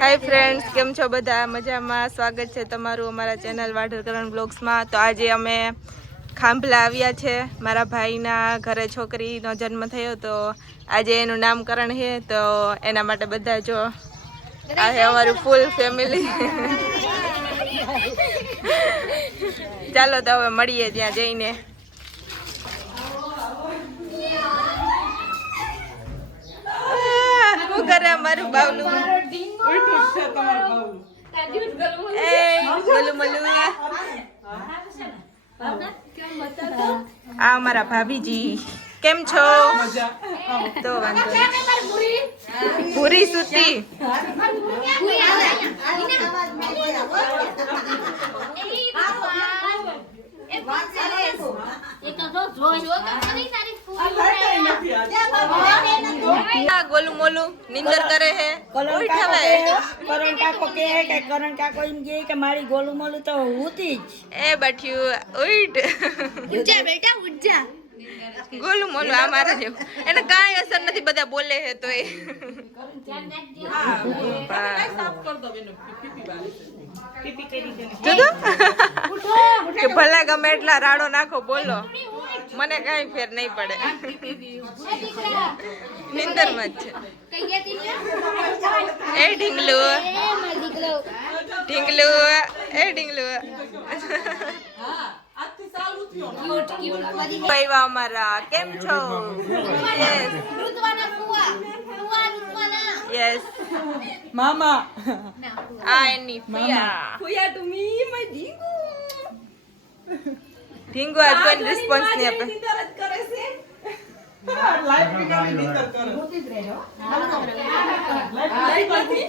Hi friends કેમ છો બધા? મજામાં? સ્વાગત છે તમારું અમારા ચેનલ વાઢરકરણ બ્લોગ્સમાં. તો આજે અમે ખાંભલા આવ્યા છે. મારા ભાઈના ઘરે છોકરીનો જન્મ થયો, તો આજે એનું નામકરણ છે. તો એના માટે બધા જો, આ છે અમારું ફૂલ ફેમિલી ચાલો તો હવે મળીએ ત્યાં જઈને. શું કરે અમારું બાવલું? એ ગલું મલું આ અમારા ભાભીજી. કેમ છો? તો વાંધો પૂરી સુતી. આ ગોલું મોલું નિંદર કરે હે. કે કરણ કાકો કે કે કરણ કાકો એમ કે કે મારી ગોલું મોલું તો હુતી જ એ બઠ્યું ઉઠ ગોલું મોલું આ મારે જેવું એને કાંઈ અસર નથી બધા બોલે હે. તો એ કે ભલે ગમે એટલા રાડો નાખો બોલો. મને કાંઈ ફેર નહીં પડે. નિંદરમાં જ છે. એ ઢીંગલું. ઢીંગલું. એ ઢીંગલું. અમારા. કેમ છો? યસ યસ મામા આ એની ફિયા ફુયા તુમી મે દીગુ ઢીંગુ આજ કોઈ રિસ્પોન્સ નહીં આપે કરે છે નથી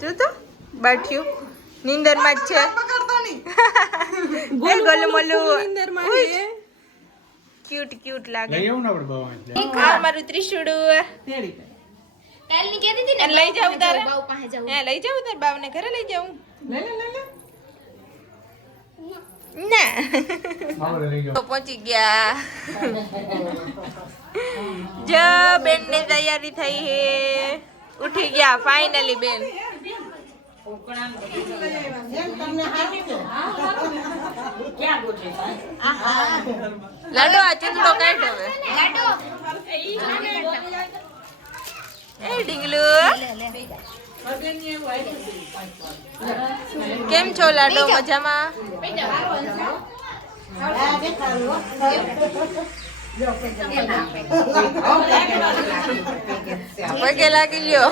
જો તો બાઠ્યું નીંદરમાં જ છે ગોલ ગોલું મોલું ક્યુટ ક્યુટ લાગે. લઈ આવું ને આપણે બાવા એટલે. આ મારું ત્રિશુડું ને લઈ જાવ તારે? હે લઈ જાઉં તારે બાવને? ઘરે લઈ જાઉં. ના. આપણે લઈ જાઓ તો પહોંચી ગયા. જો બેનની તૈયારી થઈ હે. ઉઠી ગયા ફાઇનલી બેન. લાડો આ ચૂંદડો કાઢ હવે. એ ડીંગલુ કેમ છો લાડો? મજામાં? પગે લાગી લ્યો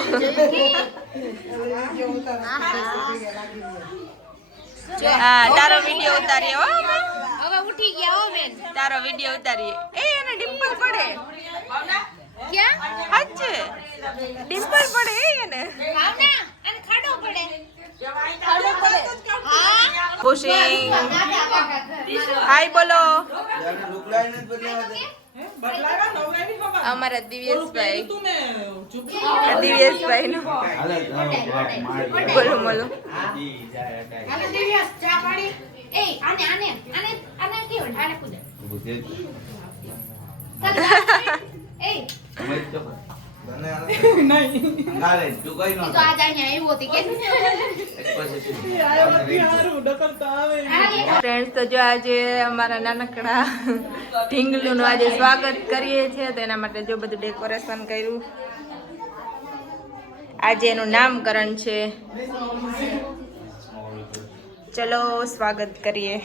હા તારો વીડિયો ઉતારીએ હો હવે ઉઠી ગયા બેન તારો વીડિયો ઉતારીએ એ એને ડિમ્પલ પડે. ક્યાં હાચે ડિમ્પલ પડે એને ખાડો પડે. પુશિંગ હાય બોલો. અમારા દિવ્યેશભાઈ. દિવ્યેશભાઈ નું બોલો બોલો. આને ફ્રેન્ડ્સ તો જો આજે અમારા નાનકડા ઢીંગલું નું આજે સ્વાગત કરીએ છીએ તો એના માટે જો બધું ડેકોરેશન કર્યું. આજે એનું નામકરણ છે. ચલો સ્વાગત કરીએ.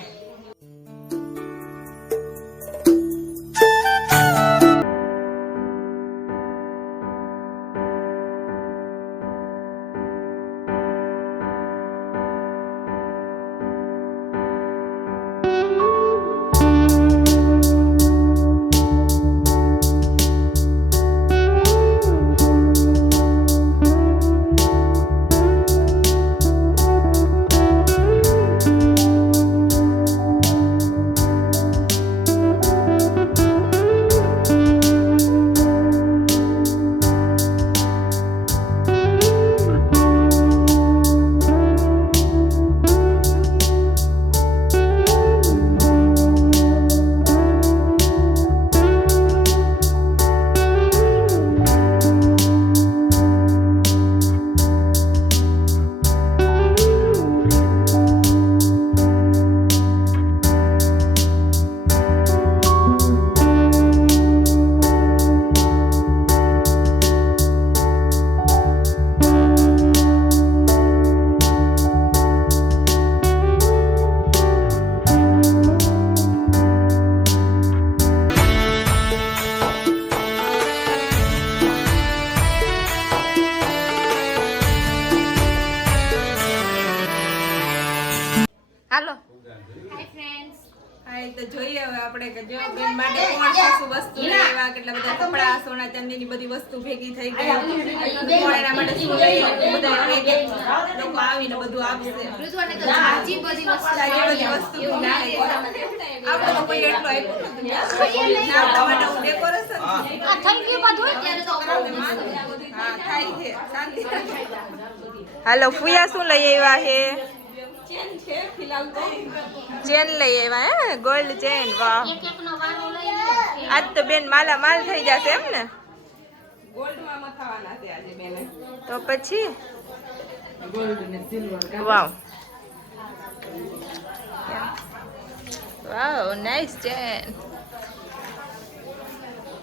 વસ્તુ ભેગી થઈ ગઈ એના માટે શું લોકો આવીને બધું આપશે. બધી વસ્તુ સારી બધી વસ્તુ આપણે તો કોઈ એટલું આપ્યું નથી. ના, આપણા માટે હું. આ થઈ ગયું બધું? હા થાય છે. શાંતિ. હાલો ફુયા શું લઈ આવ્યા હે? ચેન લઈ આવ્યા હે ગોલ્ડ ચેન વાહ. આજ તો બેન માલા માલ થઈ જશે એમ ને? ગોલ્ડમાં મથાવાના છે આજે બેને. તો પછી? વાવ. વાવ નાઈસ ચેન.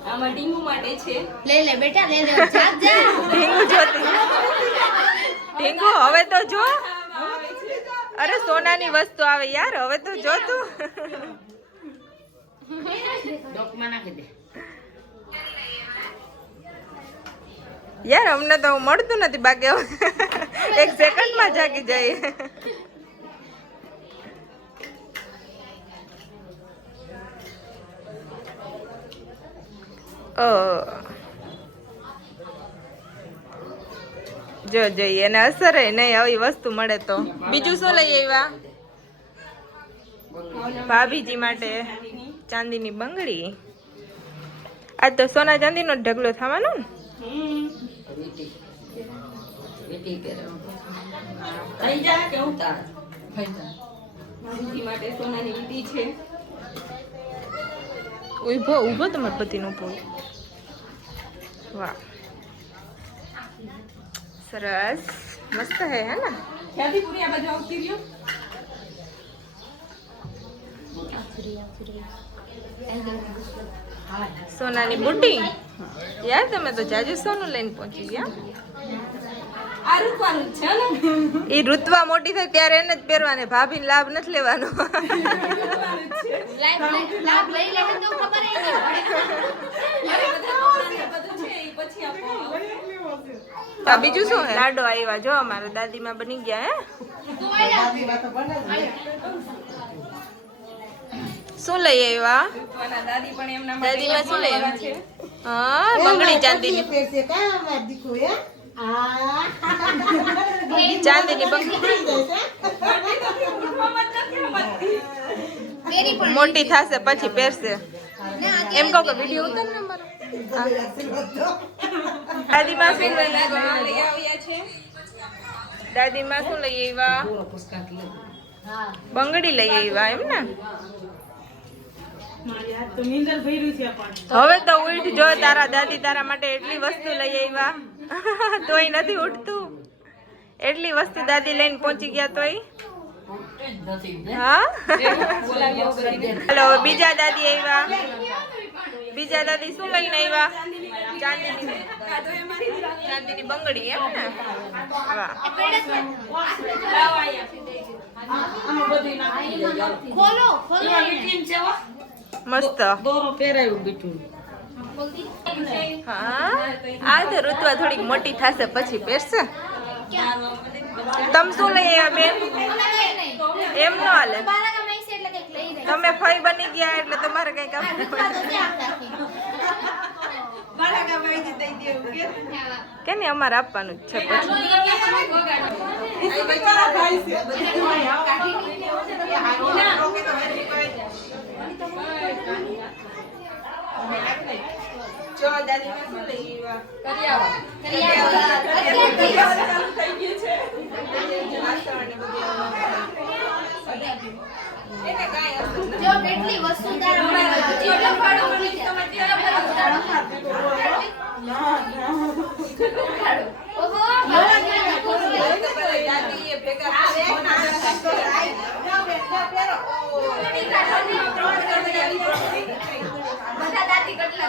આમાં ડીંગુ માટે છે. લે લે બેટા લે લે. જા જા ડીંગુ જોતી. ડીંગુ હવે તો જો. અરે સોનાની વસ્તુ આવે યાર હવે તો જો તું. યાર, અમને તો મળતું નથી, બાકી એક સેકન્ડમાં જાગી જાય જો જોઈએ એને અસર નહીં, આવી વસ્તુ મળે તો. બીજું શું લઈ આવ્યા? ભાભીજી માટે ચાંદીની બંગડી. આજ તો સોના ચાંદીનો ઢગલો થવાનો ને? થઈ જાય કે ઉતાર? ભાભીજી માટે સોનાની વીટી છે. ઊભો ઊભો તમારે પતિનો પોલ વાહ. સરસ. મસ્ત હે હે ને? ક્યાંથી પૂરી આ બાજુ આવતી રહ્યો? સોનાની બુટ્ટી યાર તમે તો જાજુ સોનું લઈને પહોંચી ગયા. એ રૂતવા મોટી થાય ત્યારે એને જ પહેરવાને. ભાભીને લાભ નથી લેવાનો. લાઈફ લાભ લઈ લે તો ખબર ય નહીં આ બીજું શું લાડો આવ્યા. જો અમારા દાદીમાં બની ગયા હે. શું લઈ આવ્યા? દાદીમાં શું લઈ આવ્યા? હા બંગડી ચાંદીની. ચાંદીની બંગડી. મોટી થશે પછી પહેરશે. એમ કહો કે વીડિયો ઉતર ને મારો દાદીમાં શું લઈ આવ્યા? છે. દાદીમાં શું લઈ આવ્યા? બંગડી લઈ આવ્યા એમ ને તો નીંદર ભર્યું છે પણ હવે તો ઉઠ જો તારા દાદી તારા માટે એટલી વસ્તુ લઈ આવ્યા. તોય નથી ઉઠતું. એટલી વસ્તુ દાદી લઈને પહોંચી ગયા તોય. હા? હલો બીજા દાદી આવ્યા. બીજા દાદી શું લઈને આવ્યા? ચાંદીની ચાંદીની બંગડી એમ ને? વાહ. ખોલો ખોલો. ટીમ છે હો. મસ્ત. દોરો પહેરાયું બીઠું હા? આ તો ઋતુઆ થોડીક મોટી થશે પછી પહેરશે? તમે શું લઈ અમે એમ ન હાલે. તમે ફઈ બની ગયા એટલે તમારે કઈ કામ કે નહીં અમારે આપવાનું જ છે પછી. જો કેટલી વસ્તુ તારા જેટલો ફાળો મળી દાદી કેટલા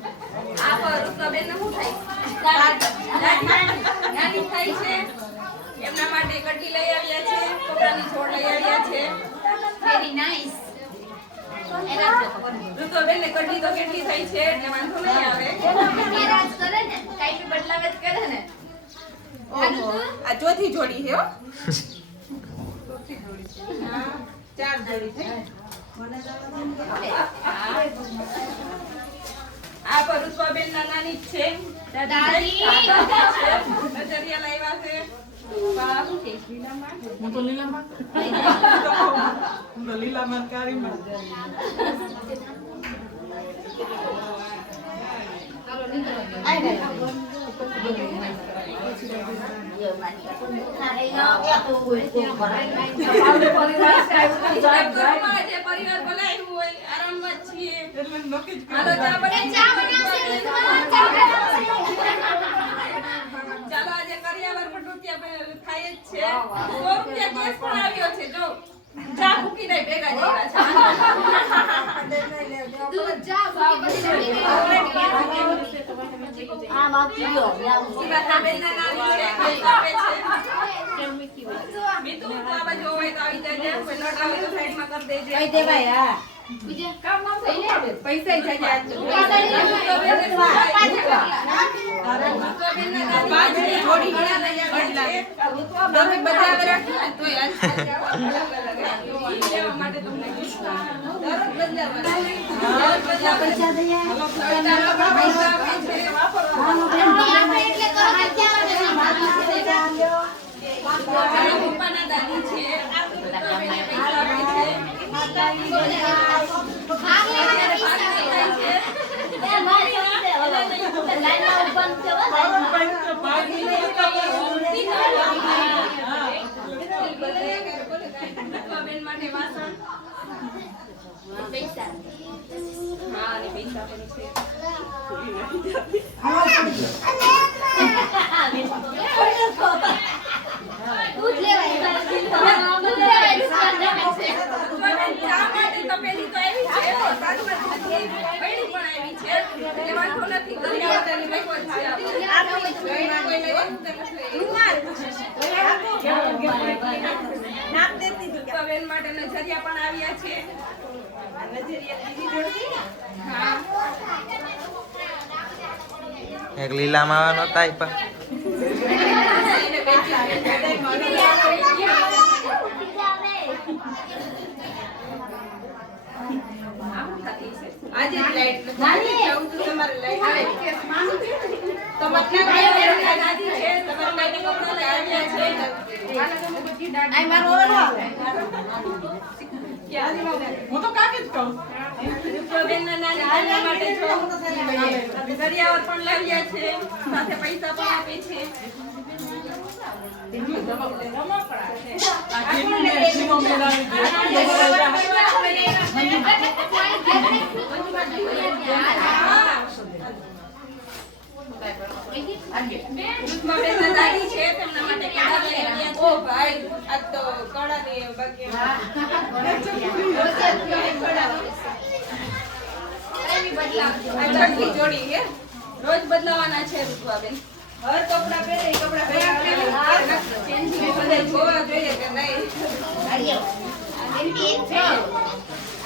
છે છે. એમના માટે કઢી લઈ આવ્યા છે કોપરાની છોડ લઈ આવ્યા છે વેરી નાઇસ ઋતુબેન ને કઢી તો કેટલી થઈ છે એટલે વાંધો નહીં આવે મેરાજ કરે ને કાઈ બી જ કરે ને આ ચોથી જોડી છે. હો. ચાર જોડી થઈ આ પરુત્વાબેન ના નાની જ છે. દાદી. નજરિયા લાવ્યા છે. પરિવાર આરામમાં જ છીએ હાલો ચા બનાવી ચા બનાવશે ચા બનાવશે ચાલો આજે કરિયાવર પણ રૂપિયા થાય જ છે સો રૂપિયા કેસ પણ આવ્યો છે જો ચા મૂકી દઈ ભેગા જેવા છે આ બાજુ હોય તો આવી જાય લોટ આવે તો સાઈડમાં કરી દેજે. કહી દે હા બીજે કામ નામ થઈ ને પૈસા ય જજે આજ. પૈસા ય ઋતુબેનને ઋતુબેનના નાની છે, જોડી ઘણા લઈ આવ્યા છે. દરરોજ બદલાવે રાખજો ને તોય આજ ઈ લેવા માટે તમને કીધું. દરરોજ બદલાવે. દરરોજ બદલાવે. કવિતામાં પૈસા આપે છે. આપણે એટલે કરો કે ક્યાં માટે મારા પપ્પાના દાદી છે. ઋતુબેનને પૈસા આપે છે. ભાગ લેવાના અત્યારે ભાગ પૈસા લેવાય છે. બેન માટે વાસણ નજરિયા પણ આવ્યા છે. નજરિયા દીદી જોડતી હા. એક લીલામાં આવવાનો તાય પણ એને બેટી આજે લાઈટ નથી. તમારે લાઈટ તો મતલબ કે દાદી છે, તમારા માટે કપડાં લઈ આવ્યા છે. હું તો કાકી જ કહું. રૂપાબેનના નાની નાની માટે જો ઘડિયાળ પણ લાવ્યા છે. સાથે પૈસા પણ આપે છે. રોજ બદલાવાના છે રૂપાબેન હર કપડા પહેરે કપડા પહેરે બધે જોવા જોઈએ કે નહીં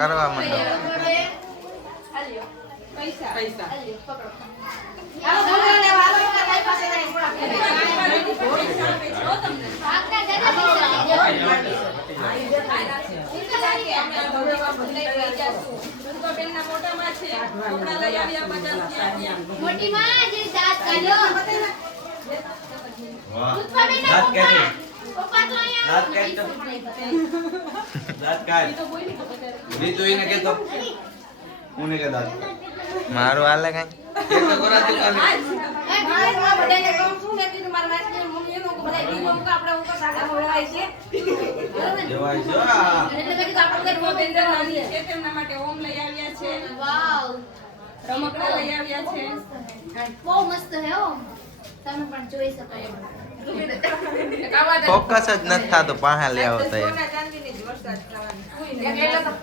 કરવા માંડો. મોટી માં જે દાંત કાઢ્યો દાંત ના દાંત કાઢી. તો. દાંત કાઢ. તો. કે દાંત મારું હાલે કઈ? તો કરા તું રમકડા લઈ આવ્યા છે. બહુ મસ્ત હે હો. તમે પણ જોઈ શકો એમ. ફોકસ જ નથી થતો પાહા લે આવો તો યાર. સોના ચાંદીની જ વરસાદ થવાની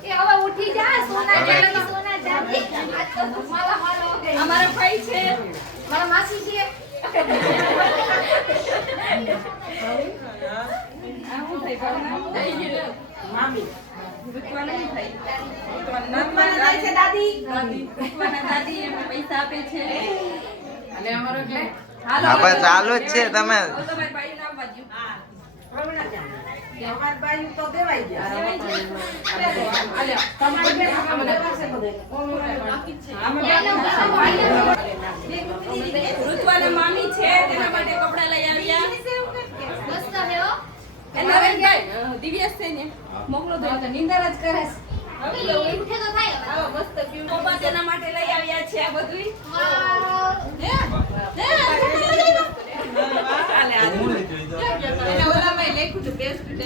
એ હવે ઉઠી જા સોના હવે. ચાંદી સોના ચાંદી આજ તો માલા માલો હો ગઈ. અમારા ભાઈ છે મારા માસી છે આ શું થઈ ગયું? મામી રૂપવા નહીં થઈ. રૂપવાના દાદી રૂપવાના દાદી એમને પૈસા આપે છે અને અમારો એટલે હાલો, હા, પણ ચાલુ જ છે તમે મામી છે તેના માટે કપડાં લઈ આવ્યા. મસ્ત હે હો. એ નરેશભાઈ દિવ્યેશ છે ને મોકલો તો. નિંદર જ કરે તો થાય હવે. પપ્પા તેના માટે લઈ આવ્યા છે આ બધું વાવ. હું લઈ જોઈ દો. એને ઓલામાં લખ્યું હતું બેસ્ટ ડે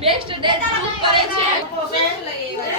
બેસ્ટ ડે કરે છે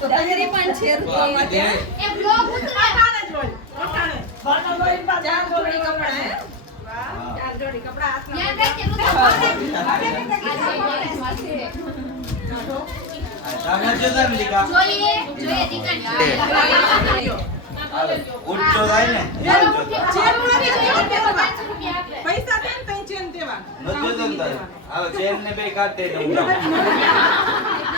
દહેરી પણ છે ઋતુમાં ત્યાં. એ બ્લોગ ઉતરે. ચાર જોડી કપડાં હે? ચાર જોડી કપડાં હાથમાં ધ્યાન રાખજે, ઋતુ આ તારા જો તાર લીકા. જોઈએ જોઈએ દીકરી. ઉઠતો થાય ને. પૈસા દે ને તઈ ચેન દેવા નથી જોતો ને ચેન ને બે કાઢ દે ને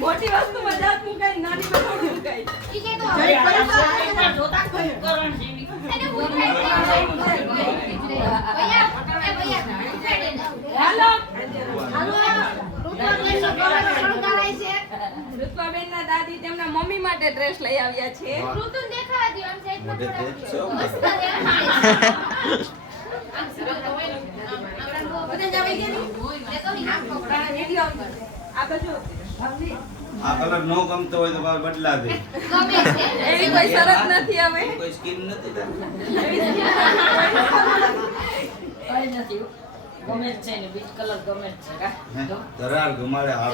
મોટી વસ્તુમાં જાત મુકાય નાની વસ્તુ મુકાય ઈ કે તો હવે જોતા જ નહીં. એને દે. ભૈયા એ ભૈયા ઉઠાડી દે. હાલો હાલો ઋતુ બેનનો ગળાનો શણગારાય દાદી તેમના મમ્મી માટે ડ્રેસ લઈ આવ્યા છે ઋતુ દેખાવા દ્યો, આમ સાઈડ પર થોડા છો. મસ્ત ને. ને. આ બાજુ આ કલર નો ગમતો હોય તો પાછો બદલા દે. એવી કોઈ શરત નથી હવે? કોઈ સ્કીમ નથી કોઈ નથી. ગમે છે ને બીજ કલર ગમે છે. જો. ગમાડે આ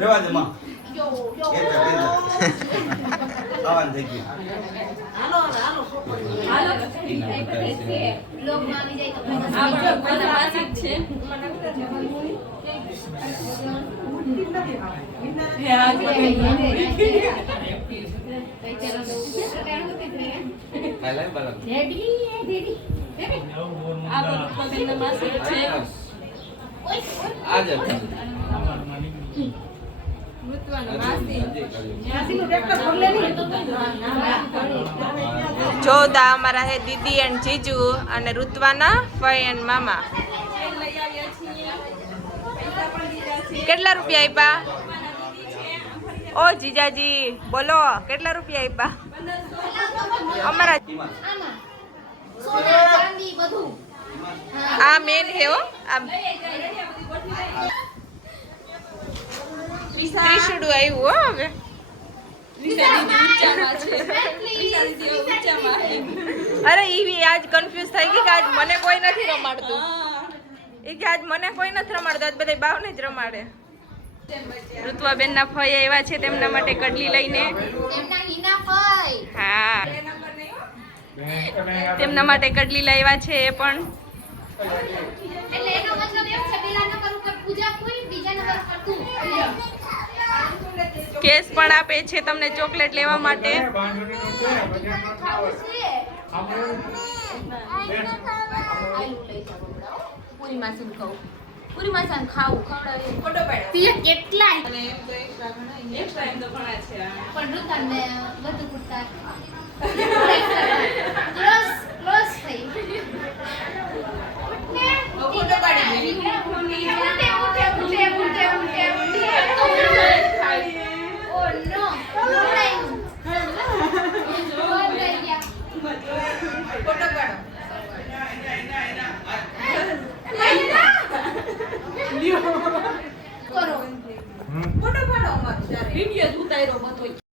રેવા દે. ખાવાનું થઈ ગયું હાલો હાલો છે. હાલ, આ જ હતું. માસી હજી કર્યું. માસીનું ટ્રેક્ટર ભરલે નહીં. જો તો અમારા હે દીદી એન્ડ જીજુ અને ઋત્વાના ફઈ એન્ડ મામા કેટલા રૂપિયા આપ્યા ઓ જીજાજી બોલો કેટલા રૂપિયા આપ્યા અમારા આ મેન હે હો આ ત્રીસુડું આવ્યું હો હવે અરે ઈ આજ કન્ફ્યુઝ થઈ ગઈ કે આજ મને કોઈ નથી રમાડતું. એ કે આજ મને કોઈ નથી રમાડતું આજ બધા બાવને જ રમાડે. ઋત્વાબેન ના ફય એવા છે તેમના માટે કડલી લઈને. એમના હિના ફઈ. હા. તેમના માટે કડલી લાવ્યા છે એ પણ. એટલે એનો મતલબ એમ છે પેલા નંબર ઉપર પૂજા કોઈ બીજા નંબર ઉપર તું. કેસ પણ આપે છે તમને ચોકલેટ લેવા માટે. કેટલા ફોટો પાડો ફોટો પાડો અમારો વીડિયો ઉતાર્યો બધો.